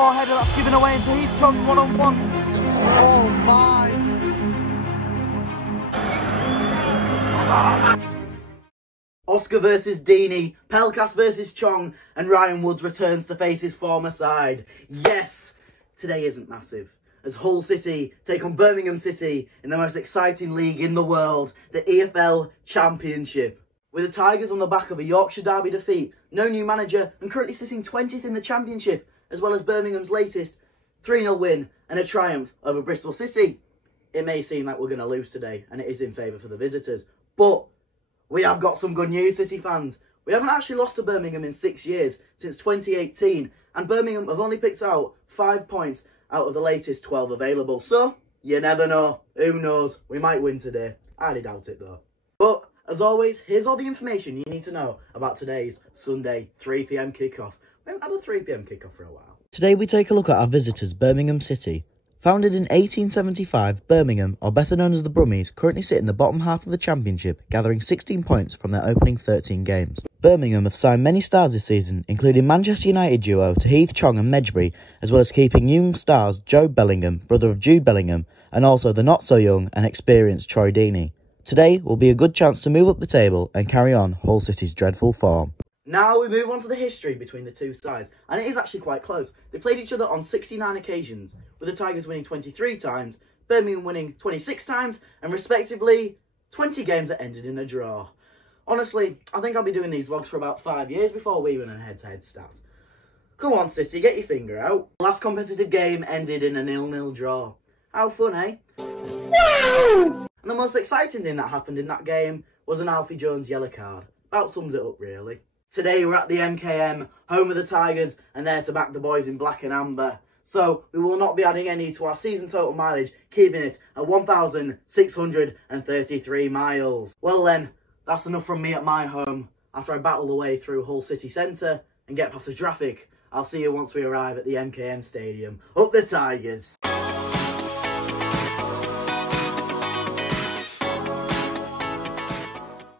poor header that's given away into Heath Chong one-on-one. Oh my! Oscar versus Deeney, Pelkas versus Chong, and Ryan Woods returns to face his former side. Yes, today isn't massive, as Hull City take on Birmingham City in the most exciting league in the world, the EFL Championship. With the Tigers on the back of a Yorkshire Derby defeat, no new manager, and currently sitting 20th in the Championship, as well as Birmingham's latest 3-0 win and a triumph over Bristol City. It may seem like we're going to lose today, and it is in favour for the visitors, but we have got some good news, City fans. We haven't actually lost to Birmingham in 6 years, since 2018, and Birmingham have only picked out 5 points out of the latest 12 available. So, you never know. Who knows? We might win today. I highly doubt it though. But, as always, here's all the information you need to know about today's Sunday 3 PM kickoff. We haven't had a 3 PM kickoff for a while. Today we take a look at our visitors, Birmingham City. Founded in 1875, Birmingham, or better known as the Brummies, currently sit in the bottom half of the Championship, gathering 16 points from their opening 13 games. Birmingham have signed many stars this season, including Manchester United duo to Heath Chong and Medjbury, as well as keeping young stars Joe Bellingham, brother of Jude Bellingham, and also the not-so-young and experienced Troy Deeney. Today will be a good chance to move up the table and carry on Hull City's dreadful form. Now we move on to the history between the two sides, and it is actually quite close. They played each other on 69 occasions, with the Tigers winning 23 times, Birmingham winning 26 times, and respectively 20 games that ended in a draw. Honestly, I think I'll be doing these vlogs for about 5 years before we win a head-to-head stat. Come on City, get your finger out. The last competitive game ended in a 0-0 draw. How fun, eh? Woo! And the most exciting thing that happened in that game was an Alfie Jones yellow card. About sums it up really. Today we're at the MKM, home of the Tigers, and there to back the boys in black and amber. So we will not be adding any to our season total mileage, keeping it at 1,633 miles. Well then, that's enough from me at my home. After I battle the way through Hull City Centre and get past the traffic, I'll see you once we arrive at the MKM Stadium. Up the Tigers!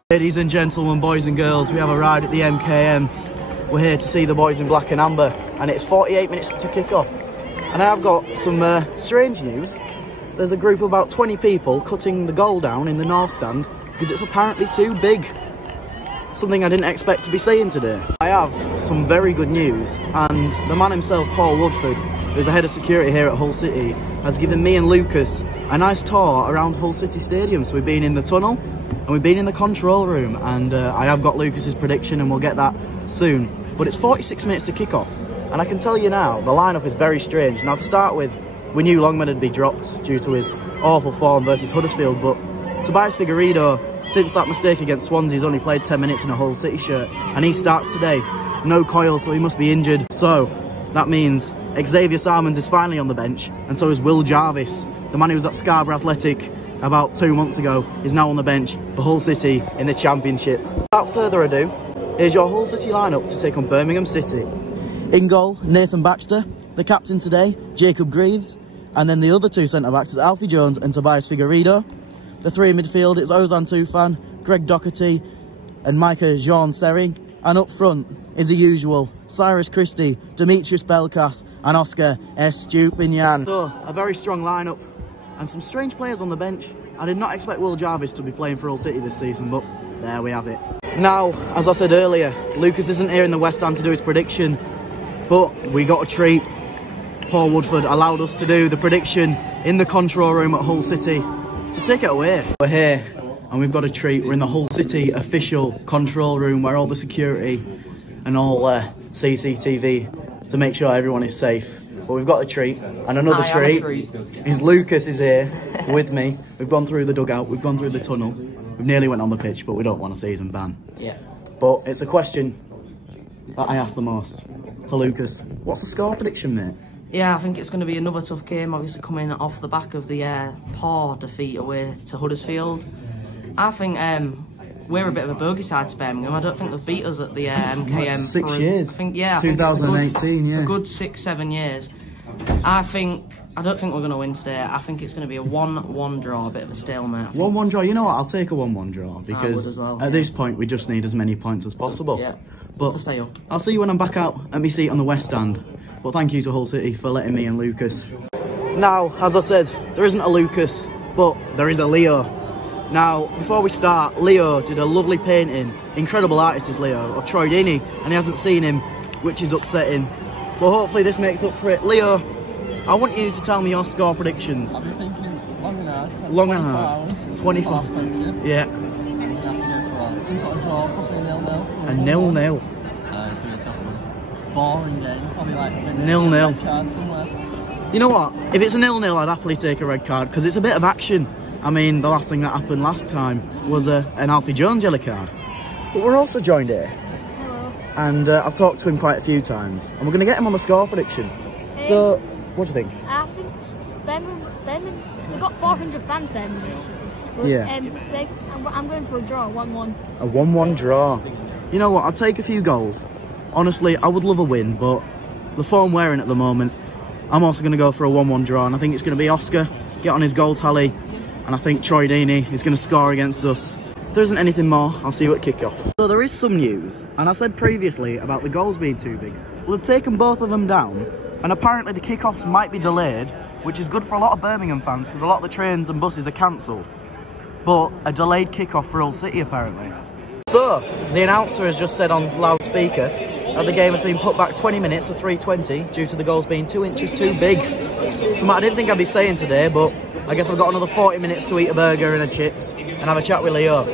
Ladies and gentlemen, boys and girls, we have arrived at the MKM. We're here to see the boys in black and amber, and it's 48 minutes to kick off. And I have got some strange news. There's a group of about 20 people cutting the goal down in the north stand because it's apparently too big. Something I didn't expect to be seeing today. I have some very good news, and the man himself, Paul Woodford, who's the head of security here at Hull City, has given me and Lucas a nice tour around Hull City Stadium. So we've been in the tunnel, and we've been in the control room, and I have got Lucas's prediction and we'll get that soon. But it's 46 minutes to kick off, and I can tell you now, the lineup is very strange. Now to start with, we knew Longman had been dropped due to his awful form versus Huddersfield, but Tobias Figueiredo, since that mistake against Swansea, has only played 10 minutes in a Hull City shirt, and he starts today. No Coyle, so he must be injured. So that means Xavier Salmons is finally on the bench, and so is Will Jarvis, the man who was at Scarborough Athletic about 2 months ago, is now on the bench for Hull City in the Championship. Without further ado, here's your Hull City lineup to take on Birmingham City. In goal, Nathan Baxter. The captain today, Jacob Greaves. And then the other two centre-backs is Alfie Jones and Tobias Figueiredo. The three in midfield is Ozan Tufan, Greg Doherty and Micah Jean Seri. And up front is the usual Cyrus Christie, Demetrius Belkas and Oscar Estupinian. So, a very strong lineup and some strange players on the bench. I did not expect Will Jarvis to be playing for Hull City this season, but there we have it. Now, as I said earlier, Lucas isn't here in the West Ham to do his prediction, but we got a treat. Paul Woodford allowed us to do the prediction in the control room at Hull City. So take it away. We're here and we've got a treat. We're in the Hull City official control room where all the security and all CCTV to make sure everyone is safe. But we've got a treat, and another treat is Lucas is here with me. We've gone through the dugout, we've gone through the tunnel, we've nearly went on the pitch, but we don't want a season ban. Yeah. But it's a question that I ask the most to Lucas. What's the score prediction, mate? Yeah, I think it's going to be another tough game, obviously coming off the back of the poor defeat away to Huddersfield. I think we're a bit of a bogey side to Birmingham. I don't think they've beat us at the MKM. Like 6 years. I think, yeah. 2018, a good 6-7 years. I don't think we're going to win today. I think it's going to be a 1-1 draw, a bit of a stalemate. 1-1 draw. You know what? I'll take a 1-1 draw because at this point we just need as many points as possible. Yeah. But to stay up. I'll see you when I'm back out at my seat on the West Stand. But thank you to Hull City for letting me and Lucas. Now, as I said, there isn't a Lucas, but there is a Leo. Now, before we start, Leo did a lovely painting, incredible artist is Leo, of Troy Deeney, and he hasn't seen him, which is upsetting. But hopefully this makes up for it. Leo, I want you to tell me your score predictions. I've been thinking long and hard. Long and hard. 24 hours. Yeah. I'm going to have to go for some sort of draw, possibly a 0-0. A 0-0. It's going to be a tough one. Boring game, probably like 0-0. red card somewhere. You know what? If it's a 0-0, I'd happily take a red card because it's a bit of action. I mean, the last thing that happened last time was an Alfie Jones yellow card. But we're also joined here. Hello. And I've talked to him quite a few times. And we're going to get him on the score prediction. So, what do you think? I think Birmingham, we've got 400 fans, Birmingham City. But, Yeah. I'm going for a draw, 1-1. A 1-1 draw. You know what? I'll take a few goals. Honestly, I would love a win, but the form we're in at the moment, I'm also going to go for a 1-1 draw. And I think it's going to be Oscar, get on his goal tally. And I think Troy Deeney is going to score against us. If there isn't anything more, I'll see you at kick-off. So there is some news, and I said previously about the goals being too big. Well, they've taken both of them down, and apparently the kick-offs might be delayed, which is good for a lot of Birmingham fans, because a lot of the trains and buses are cancelled. But a delayed kick-off for Hull City, apparently. So, the announcer has just said on loudspeaker that the game has been put back 20 minutes to 3:20 due to the goals being 2 inches too big. Something I didn't think I'd be saying today, but I guess I've got another 40 minutes to eat a burger and a chips and have a chat with Leo.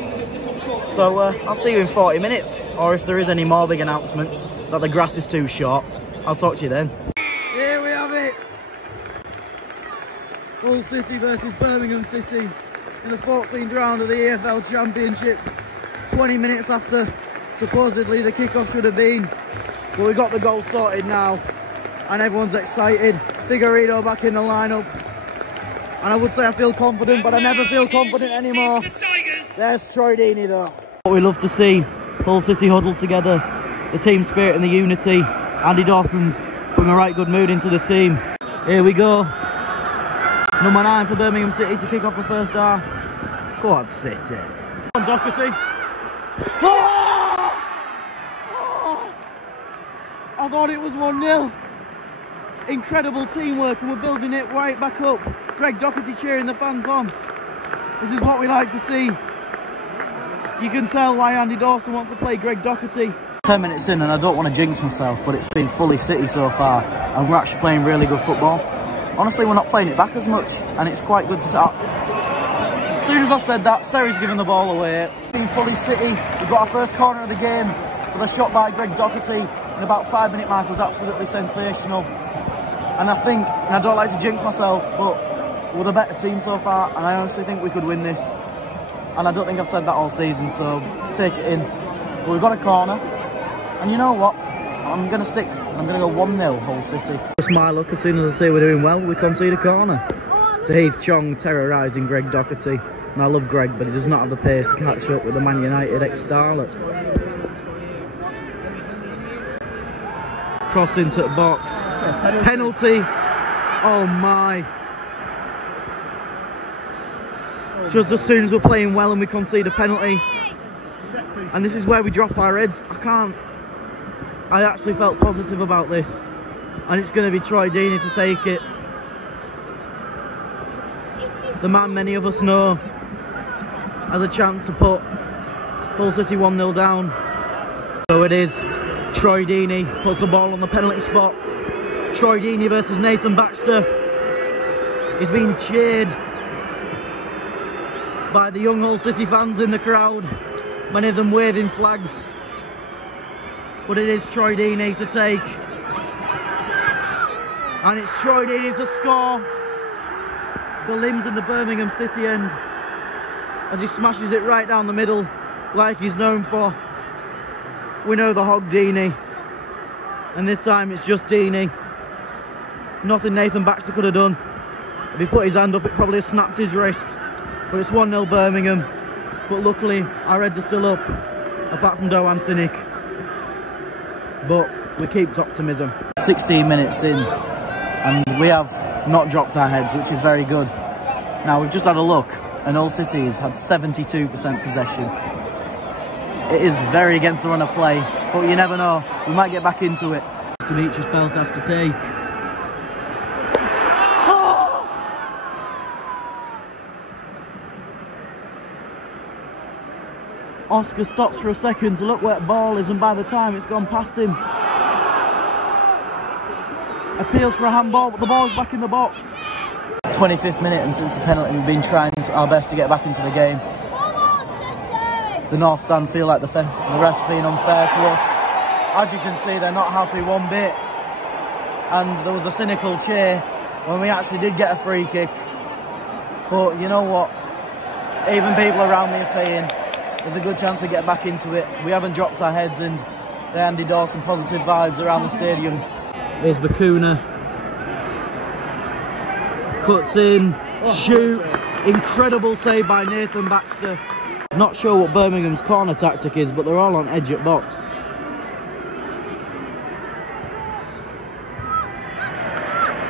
So I'll see you in 40 minutes, or if there is any more big announcements that the grass is too short, I'll talk to you then. Here we have it. Hull City versus Birmingham City in the 14th round of the EFL Championship. 20 minutes after supposedly the kickoff should have been. But we got the goal sorted now and everyone's excited. Figueiredo back in the lineup. And I would say I feel confident, but I never feel confident anymore. There's Troy Deeney though. What we love to see, Hull City huddled together, the team spirit and the unity. Andy Dawson's bring a right good mood into the team. Here we go. Number 9 for Birmingham City to kick off the first half. Go on, City. Come on, Doherty. Oh! Oh! I thought it was 1-0. Incredible teamwork, and we're building it right back up. Greg Doherty cheering the fans on. This is what we like to see. You can tell why Andy Dawson wants to play Greg Doherty. 10 minutes in and I don't want to jinx myself, but it's been fully City so far and we're actually playing really good football. Honestly, we're not playing it back as much and it's quite good to start. As soon as I said that, Seri's giving the ball away. Being fully City, we've got our first corner of the game with a shot by Greg Doherty. And about 5-minute mark was absolutely sensational. And I think, and I don't like to jinx myself, but we're the better team so far and I honestly think we could win this. And I don't think I've said that all season, so take it in. But we've got a corner. And you know what? I'm going to go 1-0 Hull City. It's my luck, as soon as I say we're doing well, we concede a corner. To Heath Chong terrorising Greg Doherty. And I love Greg, but he does not have the pace to catch up with the Man United ex-starlet. Cross into the box. Penalty. Oh my. Just as soon as we're playing well and we concede a penalty. And this is where we drop our heads. I actually felt positive about this. And it's going to be Troy Deeney to take it. The man many of us know has a chance to put Hull City 1-0 down. So it is. Troy Deeney puts the ball on the penalty spot. Troy Deeney versus Nathan Baxter. He's being cheered by the young Hull City fans in the crowd, many of them waving flags. But it is Troy Deeney to take. And it's Troy Deeney to score. The limbs in the Birmingham City end as he smashes it right down the middle like he's known for. We know the hog Deeney. And this time it's just Deeney. Nothing Nathan Baxter could have done. If he put his hand up, it probably snapped his wrist. But it's 1-0 Birmingham. But luckily, our heads are still up, apart from Doan Cynic. But we keep optimism. 16 minutes in, and we have not dropped our heads, which is very good. Now, we've just had a look, and Hull City has had 72% possession. It is very against the run of play, but you never know. We might get back into it. Demetrius Pelkas to take. Oscar stops for a second to look where the ball is, and by the time it's gone past him, appeals for a handball, but the ball's back in the box. 25th minute, and since the penalty we've been trying our best to get back into the game. The North Stand feel like the ref's being unfair to us. As you can see, they're not happy one bit, and there was a cynical cheer when we actually did get a free kick. But you know what, even people around me are saying there's a good chance we get back into it. We haven't dropped our heads, and they handed off some positive vibes around the stadium. There's Bakuna. Cuts in, shoots. Incredible save by Nathan Baxter. Not sure what Birmingham's corner tactic is, but they're all on edge at box.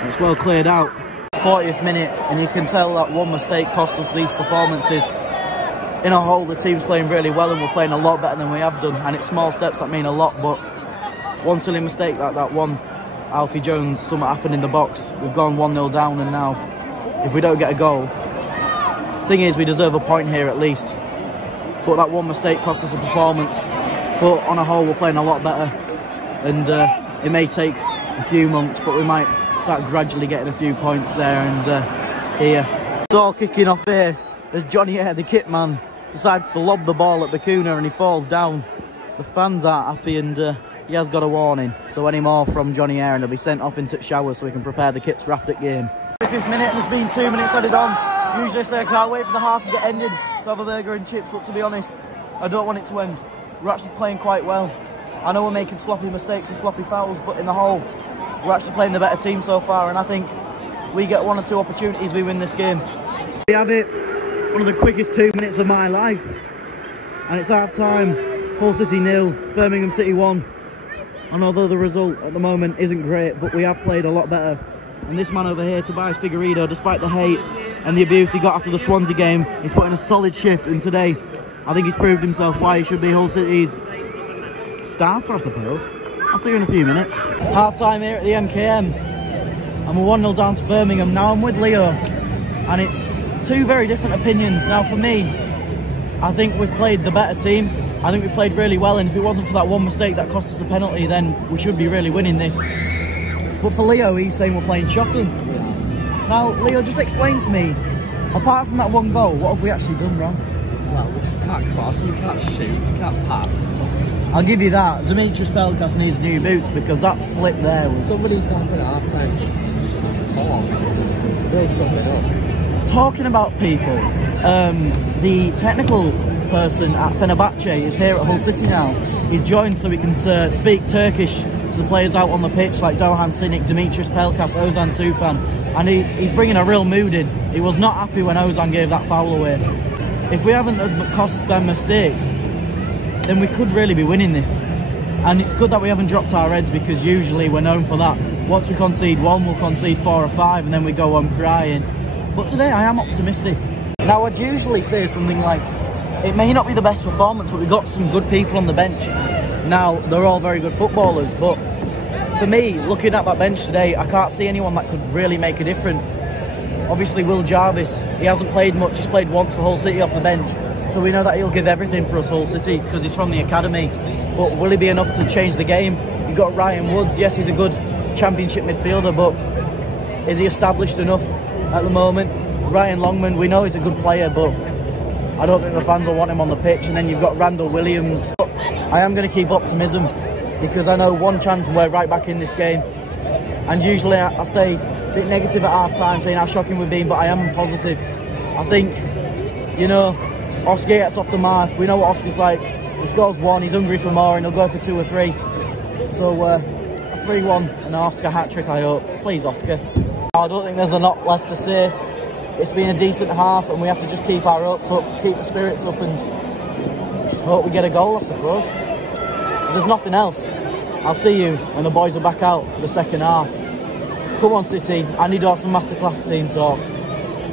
It's well cleared out. 40th minute, and you can tell that one mistake cost us these performances. In a whole, the team's playing really well, and we're playing a lot better than we have done, and it's small steps that mean a lot, but one silly mistake like that one, Alfie Jones, something happened in the box. We've gone 1-0 down, and now if we don't get a goal, thing is we deserve a point here at least, but that one mistake cost us a performance. But on a whole, we're playing a lot better, and it may take a few months, but we might start gradually getting a few points there. And here it's all kicking off here as Johnny Eyre, the kit man, decides to lob the ball at Bakuna, and he falls down. The fans aren't happy, and he has got a warning, so any more from Johnny Eyre and he'll be sent off into the shower so we can prepare the kits for after the game. 5th minute, and there's been 2 minutes added on. Usually I say I can't wait for the half to get ended to have a burger and chips, but to be honest, I don't want it to end. We're actually playing quite well. I know we're making sloppy mistakes and sloppy fouls, but in the whole, we're actually playing the better team so far, and I think we get 1 or 2 opportunities, we win this game. We have it, one of the quickest 2 minutes of my life, and it's half time. Hull City 0, Birmingham City 1. And although the result at the moment isn't great, but we have played a lot better. And this man over here, Tobias Figueiredo, despite the hate and the abuse he got after the Swansea game, he's put in a solid shift, and today I think he's proved himself why he should be Hull City's starter, I suppose. I'll see you in a few minutes. Half time here at the MKM, and we're 1-0 down to Birmingham. Now I'm with Leo, and it's 2 very different opinions. Now for me, I think we've played the better team. I think we played really well, and if it wasn't for that one mistake that cost us a penalty, then we should be really winning this. But for Leo, he's saying we're playing shocking. Now, Leo, just explain to me, apart from that one goal, what have we actually done wrong? Well, we just can't cross, you can't shoot, you can't pass. I'll give you that. Demetrius Pelkas needs new boots, because that slip there was... Somebody's stopping at half time to just talk, just build something up. Talking about people, the technical person at Fenerbahce is here at Hull City now. He's joined so we can speak Turkish to the players out on the pitch, like Doğan Sinik, Demetrius Pelkas, Ozan Tufan, and he's bringing a real mood in. He was not happy when Ozan gave that foul away. If we haven't cost them mistakes, then we could really be winning this. And it's good that we haven't dropped our heads, because usually we're known for that. Once we concede 1, we'll concede 4 or 5, and then we go home crying. But today I am optimistic. Now I'd usually say something like, it may not be the best performance, but we've got some good people on the bench. Now, they're all very good footballers, but for me, looking at that bench today, I can't see anyone that could really make a difference. Obviously, Will Jarvis, he hasn't played much, he's played once for Hull City off the bench, so we know that he'll give everything for us, Hull City, because he's from the academy. But will he be enough to change the game? You've got Ryan Woods, yes, he's a good championship midfielder, but is he established enough at the moment? Ryan Longman, we know he's a good player, but I don't think the fans will want him on the pitch. And then you've got Randall Williams. But I am going to keep optimism, because I know one chance and we're right back in this game. And usually I stay a bit negative at half time, saying how shocking we've been, but I am positive. I think, you know, Oscar gets off the mark. We know what Oscar's like. He scores 1, he's hungry for more, and he'll go for 2 or 3. So a 3-1 and an Oscar hat-trick, I hope. Please, Oscar. I don't think there's a lot left to say. It's been a decent half, and we have to just keep our hopes up, keep the spirits up, and just hope we get a goal, I suppose. If there's nothing else, I'll see you when the boys are back out for the second half. Come on, City. Andy Dawson masterclass team talk.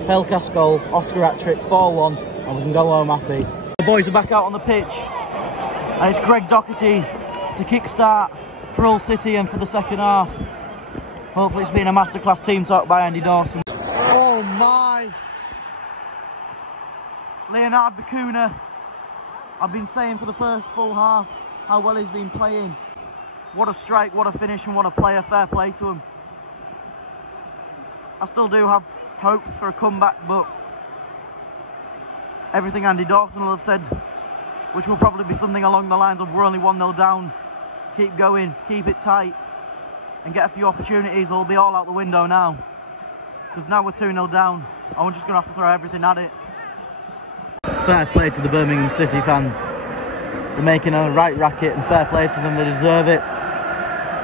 Pelkas goal, Oscar hat-trick, 4-1, and we can go home happy. The boys are back out on the pitch, and it's Greg Doherty to kick-start for Hull City and for the second half. Hopefully it's been a masterclass team talk by Andy Dawson. Oh my! Leonard Bacuna. I've been saying for the first full half how well he's been playing. What a strike, what a finish, and what a player. Fair play to him. I still do have hopes for a comeback, but everything Andy Dawson will have said, which will probably be something along the lines of we're only 1-0 down, keep going, keep it tight, and get a few opportunities, will be all out the window now. Because now we're 2-0 down, and we're just going to have to throw everything at it. Fair play to the Birmingham City fans. They're making a right racket, and fair play to them, they deserve it.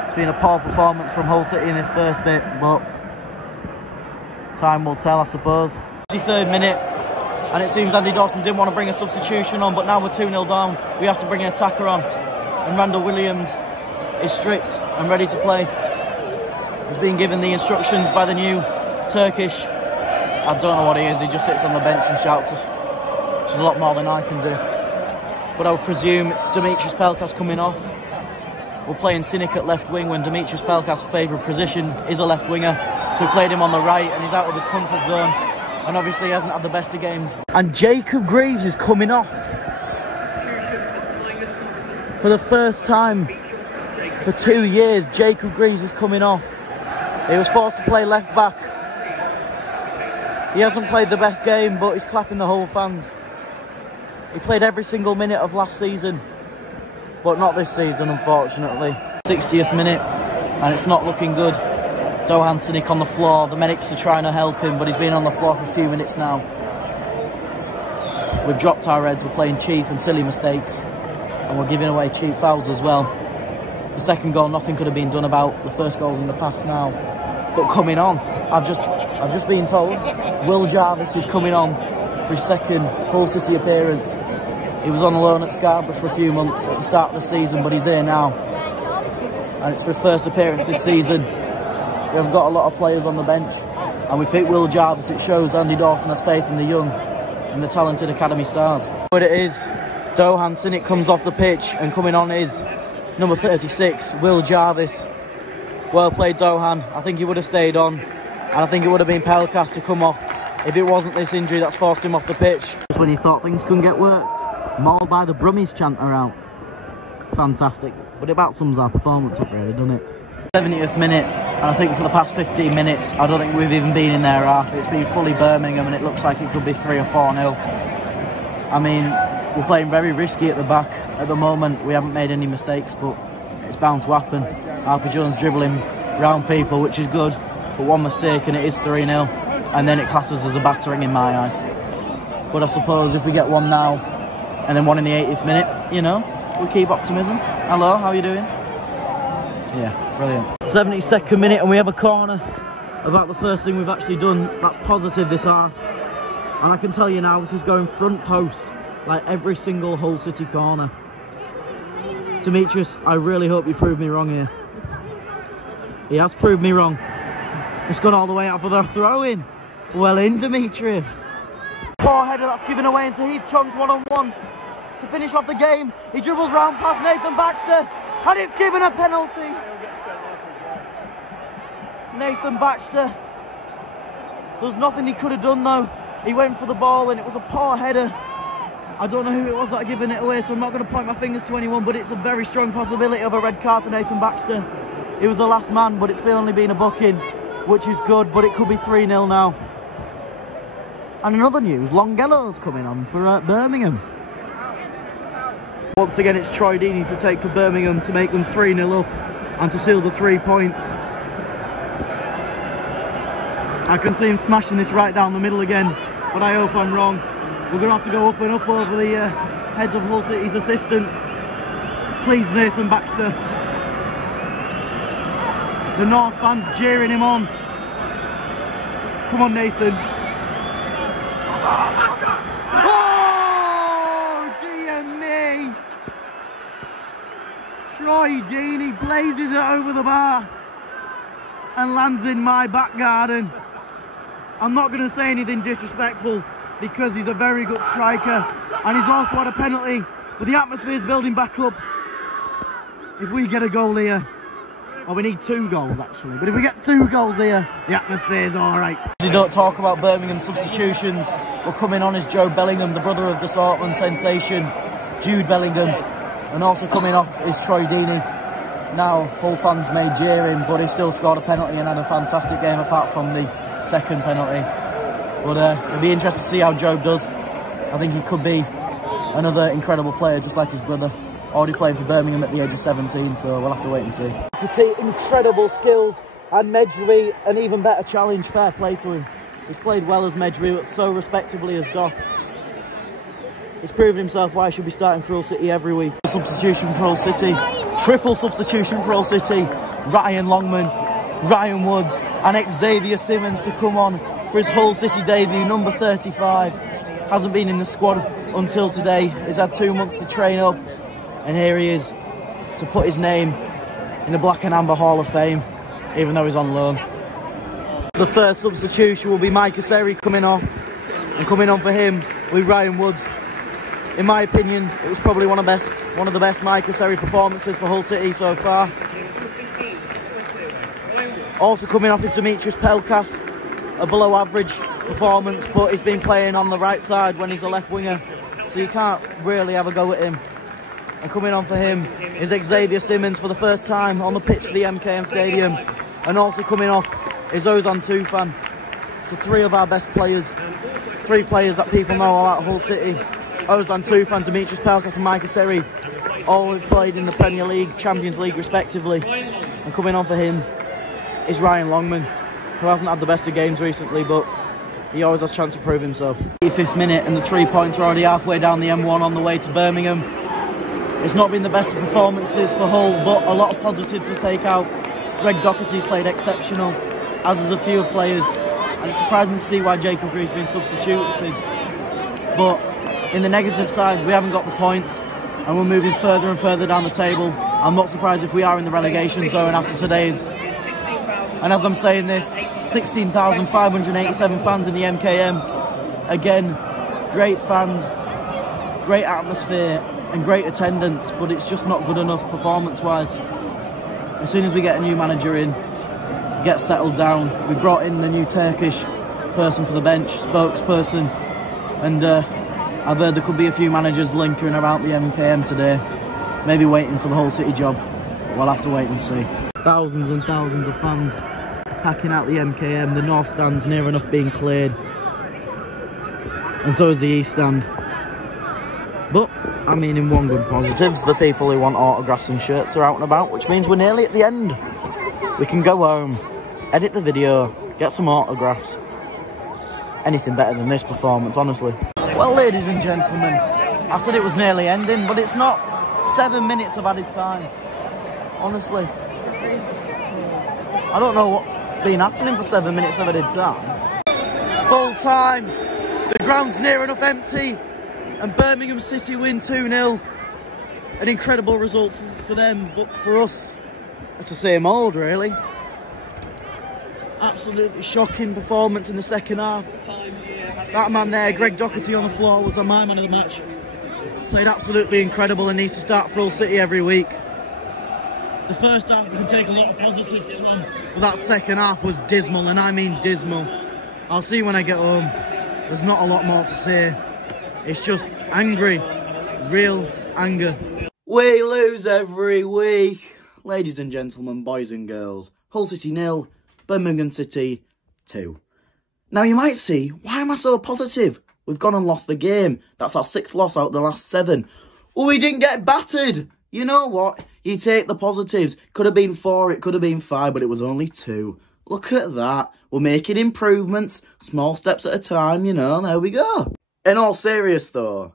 It's been a poor performance from Hull City in this first bit, but time will tell, I suppose. 53rd minute, and it seems Andy Dawson didn't want to bring a substitution on, but now we're 2-0 down. We have to bring an attacker on, and Randall Williams is strict and ready to play. He's been given the instructions by the new Turkish, I don't know what he is, he just sits on the bench and shouts, which is a lot more than I can do. But I would presume it's Dimitris Pelkas coming off. We're playing Cynic at left wing when Dimitris Pelkas' favourite position is a left winger. So we played him on the right and he's out of his comfort zone. And obviously he hasn't had the best of games. And Jacob Greaves is coming off. For the first time for 2 years, Jacob Greaves is coming off. He was forced to play left back. He hasn't played the best game, but he's clapping the Hull fans. He played every single minute of last season, but not this season, unfortunately. 60th minute, and it's not looking good. Dohan Cynic on the floor. The medics are trying to help him, but he's been on the floor for a few minutes now. We've dropped our heads, we're playing cheap and silly mistakes, and we're giving away cheap fouls as well. The second goal, nothing could have been done about. The first goal's in the past now. But coming on, I've just been told Will Jarvis is coming on for his second Hull City appearance. He was on loan at Scarborough for a few months at the start of the season, but he's here now. And it's for his first appearance this season. We've got a lot of players on the bench, and we picked Will Jarvis. It shows Andy Dawson has faith in the young and the talented academy stars. But it is, Dohan Cynic comes off the pitch, and coming on is number 36, Will Jarvis. Well played, Dohan. I think he would have stayed on, and I think it would have been Pelkas to come off if it wasn't this injury that's forced him off the pitch. Just when you thought things couldn't get worked, mauled by the Brummies chanter out. Fantastic. But it about sums our performance up really, doesn't it? 70th minute, and I think for the past 15 minutes, I don't think we've even been in their half. It's been fully Birmingham, and it looks like it could be 3 or 4-0. I mean, we're playing very risky at the back at the moment. We haven't made any mistakes, but it's bound to happen. Alfie Jones dribbling round people, which is good, but one mistake and it is 3-0, and then it classes as a battering in my eyes. But I suppose if we get one now and then one in the 80th minute, you know, we keep optimism. Hello, how are you doing? Yeah, brilliant. 72nd minute, and we have a corner. About the first thing we've actually done that's positive this half, and I can tell you now, this is going front post like every single Hull City corner. Demetrius, I really hope you prove me wrong here. He has proved me wrong. It's gone all the way out for the throw-in. Well in, Demetrius. Poor header that's given away into Heath Chong's one-on-one to finish off the game. He dribbles round past Nathan Baxter, and it's given a penalty. Nathan Baxter. There's nothing he could have done though. He went for the ball and it was a poor header. I don't know who it was that had given it away, so I'm not going to point my fingers to anyone, but it's a very strong possibility of a red card for Nathan Baxter. He was the last man, but it's only been a booking, which is good, but it could be 3-0 now. And another news, Longello's coming on for Birmingham. Once again, it's Troy Deeney to take for Birmingham to make them 3-0 up and to seal the 3 points. I can see him smashing this right down the middle again, but I hope I'm wrong. We're going to have to go up and up over the heads of Hull City's assistants. Please, Nathan Baxter. The North fans cheering him on. Come on, Nathan. Oh, dear me. Troy Deeney blazes it over the bar and lands in my back garden. I'm not going to say anything disrespectful because he's a very good striker and he's also had a penalty, but the atmosphere is building back up. If we get a goal here, Well, we need 2 goals, actually. But if we get 2 goals here, the atmosphere's all right. You don't talk about Birmingham substitutions. We're coming on is Joe Bellingham, the brother of the Sortland sensation, Jude Bellingham. And also coming off is Troy Deeney. Now, Hull fans may jeer him, but he still scored a penalty and had a fantastic game apart from the second penalty. But it'll be interesting to see how Joe does. I think he could be another incredible player, just like his brother. Already playing for Birmingham at the age of 17, so we'll have to wait and see. Incredible skills, and Medjugorje an even better challenge. Fair play to him. He's played well as Medjugorje, but so respectably as Doc. He's proven himself why he should be starting for Hull City every week. Substitution for Hull City. Triple substitution for Hull City. Ryan Longman, Ryan Woods and Xavier Simmons to come on for his Hull City debut, number 35. Hasn't been in the squad until today. He's had 2 months to train up. And here he is to put his name in the Black and Amber Hall of Fame, even though he's on loan. The first substitution will be Micah Seri coming off. And coming on for him with Ryan Woods. In my opinion, it was probably one of the best Micah Seri performances for Hull City so far. Also coming off is Demetrius Pelkas, a below average performance, but he's been playing on the right side when he's a left winger, so you can't really have a go at him. And coming on for him is Xavier Simmons for the first time on the pitch for the MKM Stadium. And also coming off is Ozan Tufan. So 3 of our best players, 3 players that people know about Hull City. Ozan Tufan, Demetrius Pelkas and Micah Seri, all have played in the Premier League, Champions League respectively. And coming on for him is Ryan Longman, who hasn't had the best of games recently, but he always has a chance to prove himself. 85th minute and the 3 points are already halfway down the M1 on the way to Birmingham. It's not been the best of performances for Hull, but a lot of positives to take out. Greg Doherty's played exceptional, as has a few of players, and it's surprising to see why Jacob Greaves has been substituted. But in the negative side, we haven't got the points, and we're moving further and further down the table. I'm not surprised if we are in the relegation zone after today's. And as I'm saying this, 16,587 fans in the MKM. Again, great fans, great atmosphere, and great attendance, but it's just not good enough performance-wise. As soon as we get a new manager in, get settled down, we brought in the new Turkish person for the bench, spokesperson, and I've heard there could be a few managers lingering about the MKM today, maybe waiting for the Hull City job, but we'll have to wait and see. Thousands and thousands of fans packing out the MKM, the North Stand's near enough being cleared, and so is the East Stand. But, I mean, in one good positives, the people who want autographs and shirts are out and about, which means we're nearly at the end. We can go home, edit the video, get some autographs. Anything better than this performance, honestly. Well, ladies and gentlemen, I said it was nearly ending, but it's not. 7 minutes of added time. Honestly. I don't know what's been happening for 7 minutes of added time. Full time. The ground's near enough empty. And Birmingham City win 2-0. An incredible result for them, but for us, it's the same old, really. Absolutely shocking performance in the second half. That man there, Greg Doherty on the floor, was my man of the match. Played absolutely incredible and needs to start for Hull City every week. The first half, we can take a lot of positives from, but that second half was dismal, and I mean dismal. I'll see when I get home. There's not a lot more to say. It's just angry, real anger. We lose every week. Ladies and gentlemen, boys and girls, Hull City 0, Birmingham City 2. Now you might see, why am I so positive? We've gone and lost the game. That's our 6th loss out of the last 7. Well, we didn't get battered. You know what? You take the positives. Could have been 4, it could have been 5, but it was only 2. Look at that. We're making improvements, small steps at a time, you know, there we go. In all serious though,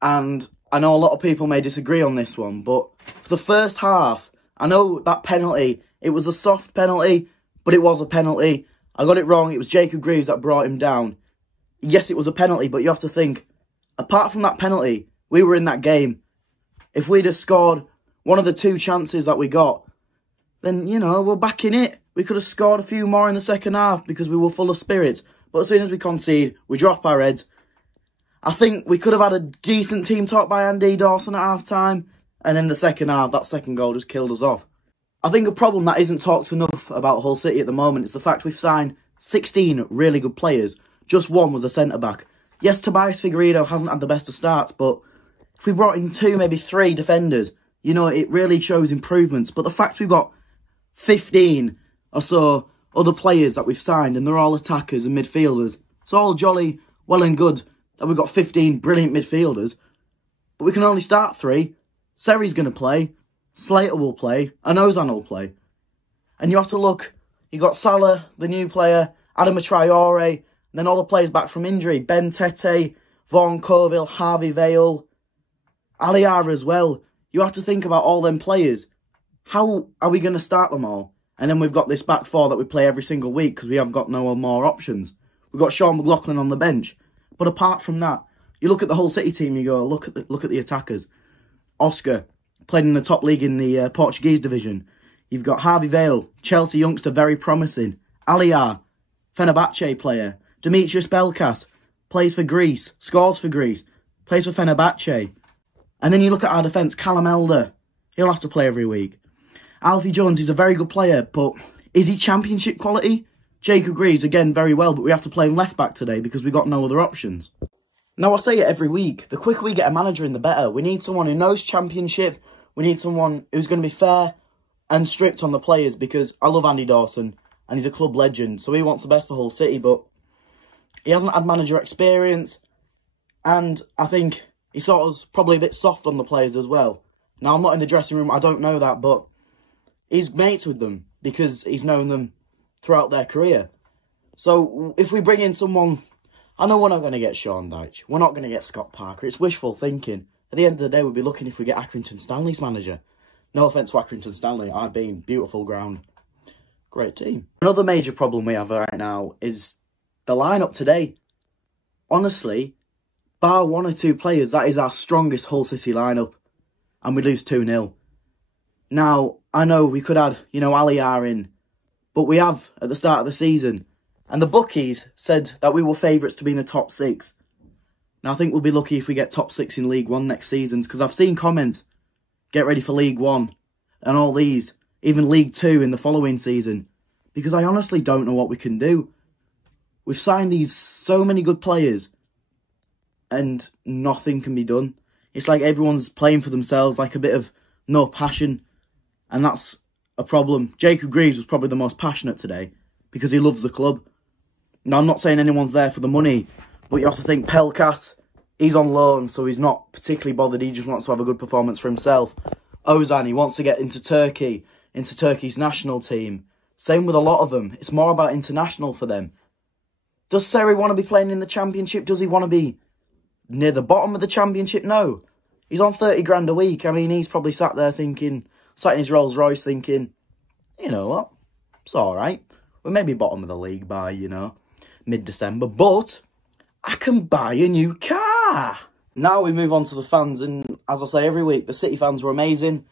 and I know a lot of people may disagree on this one, but for the first half, I know that penalty, it was a soft penalty, but it was a penalty. I got it wrong, it was Jacob Greaves that brought him down. Yes, it was a penalty, but you have to think, apart from that penalty, we were in that game. If we'd have scored one of the 2 chances that we got, then, you know, we're back in it. We could have scored a few more in the second half because we were full of spirit. But as soon as we concede, we drop our heads. I think we could have had a decent team talk by Andy Dawson at half-time. And in the second half, that second goal just killed us off. I think a problem that isn't talked enough about Hull City at the moment is the fact we've signed 16 really good players. Just one was a centre-back. Yes, Tobias Figueiredo hasn't had the best of starts, but if we brought in 2, maybe 3 defenders, you know, it really shows improvements. But the fact we've got 15 or so other players that we've signed, and they're all attackers and midfielders, it's all jolly well and good that we've got 15 brilliant midfielders, but we can only start 3. Seri's going to play, Slater will play, and Ozan will play. And you have to look, you got Salah, the new player, Adama Traore, and then all the players back from injury, Ben Tete, Vaughan Colville, Harvey Vale, Aliar as well. You have to think about all them players. How are we going to start them all? And then we've got this back 4 that we play every single week because we have got no more options. We've got Sean McLaughlin on the bench. But apart from that, you look at the Hull City team, you go, look at the attackers. Oscar, played in the top league in the Portuguese division. You've got Harvey Vale, Chelsea youngster, very promising. Aliar, Fenerbahce player. Demetrius Belkas, plays for Greece, scores for Greece, plays for Fenerbahce. And then you look at our defence, Callum Elder. He'll have to play every week. Alfie Jones is a very good player, but is he championship quality? Jacob Greaves, again, very well, but we have to play him left-back today because we've got no other options. Now, I say it every week, the quicker we get a manager in, the better. We need someone who knows championship. We need someone who's going to be fair and strict on the players, because I love Andy Dawson, and he's a club legend, so he wants the best for Hull City, but he hasn't had manager experience, and I think he sort of probably a bit soft on the players as well. Now, I'm not in the dressing room, I don't know that, but he's mates with them because he's known them throughout their career. So, if we bring in someone, I know we're not going to get Sean Dyche, we're not going to get Scott Parker, it's wishful thinking. At the end of the day, we'll be looking if we get Accrington Stanley's manager. No offence to Accrington Stanley, I've been, beautiful ground, great team. Another major problem we have right now is the lineup today. Honestly, bar 1 or 2 players, that is our strongest Hull City lineup, and we lose 2-0. Now, I know we could add, you know, Aliar in, but we have at the start of the season, and the bookies said that we were favourites to be in the top 6. Now, I think we'll be lucky if we get top 6 in League 1 next season, because I've seen comments, get ready for League 1, and all these, even League 2 in the following season, because I honestly don't know what we can do. We've signed these so many good players, and nothing can be done. It's like everyone's playing for themselves, like a bit of no passion, and that's a problem. Jacob Greaves was probably the most passionate today, because he loves the club. Now, I'm not saying anyone's there for the money, but you have to think Pelkas, he's on loan, so he's not particularly bothered. He just wants to have a good performance for himself. Ozan, he wants to get into Turkey, into Turkey's national team. Same with a lot of them. It's more about international for them. Does Seri want to be playing in the Championship? Does he want to be near the bottom of the Championship? No. He's on 30 grand a week. I mean, he's probably sat there thinking, sat in his Rolls Royce thinking, you know what, it's alright. We're maybe bottom of the league by, you know, mid-December, but I can buy a new car. Now we move on to the fans, and as I say every week, the City fans were amazing.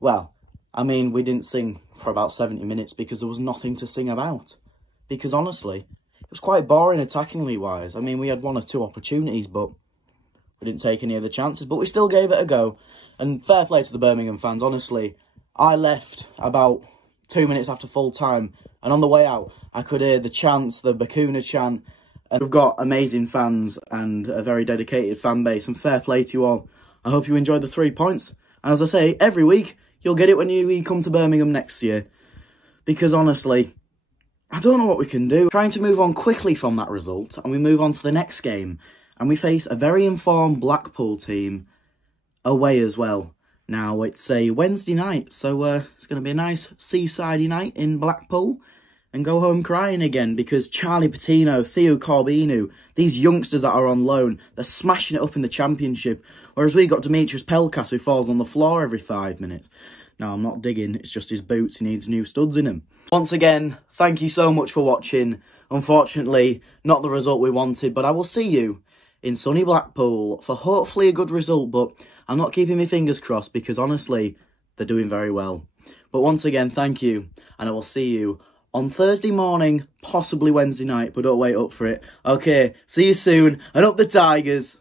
Well, I mean, we didn't sing for about 70 minutes because there was nothing to sing about. Because honestly, it was quite boring attackingly wise. I mean, we had 1 or 2 opportunities, but we didn't take any of the chances, but we still gave it a go. And fair play to the Birmingham fans, honestly. I left about 2 minutes after full time, and on the way out, I could hear the chants, the Bakuna chant, and we've got amazing fans and a very dedicated fan base, and fair play to you all. I hope you enjoyed the 3 points. And as I say, every week, you'll get it when we come to Birmingham next year. Because honestly, I don't know what we can do. Trying to move on quickly from that result, and we move on to the next game, and we face a very informed Blackpool team away as well. Now, it's a Wednesday night, so it's going to be a nice seaside-y night in Blackpool, and go home crying again, because Charlie Patino, Theo Corbinu, these youngsters that are on loan, they're smashing it up in the Championship, whereas we got Demetrius Pelkas, who falls on the floor every 5 minutes. Now, I'm not digging, it's just his boots, he needs new studs in him. Once again, thank you so much for watching. Unfortunately, not the result we wanted, but I will see you in sunny Blackpool for hopefully a good result, but I'm not keeping my fingers crossed because honestly, they're doing very well. But once again, thank you, and I will see you on Thursday morning, possibly Wednesday night, but don't wait up for it. Okay, see you soon, and up the Tigers!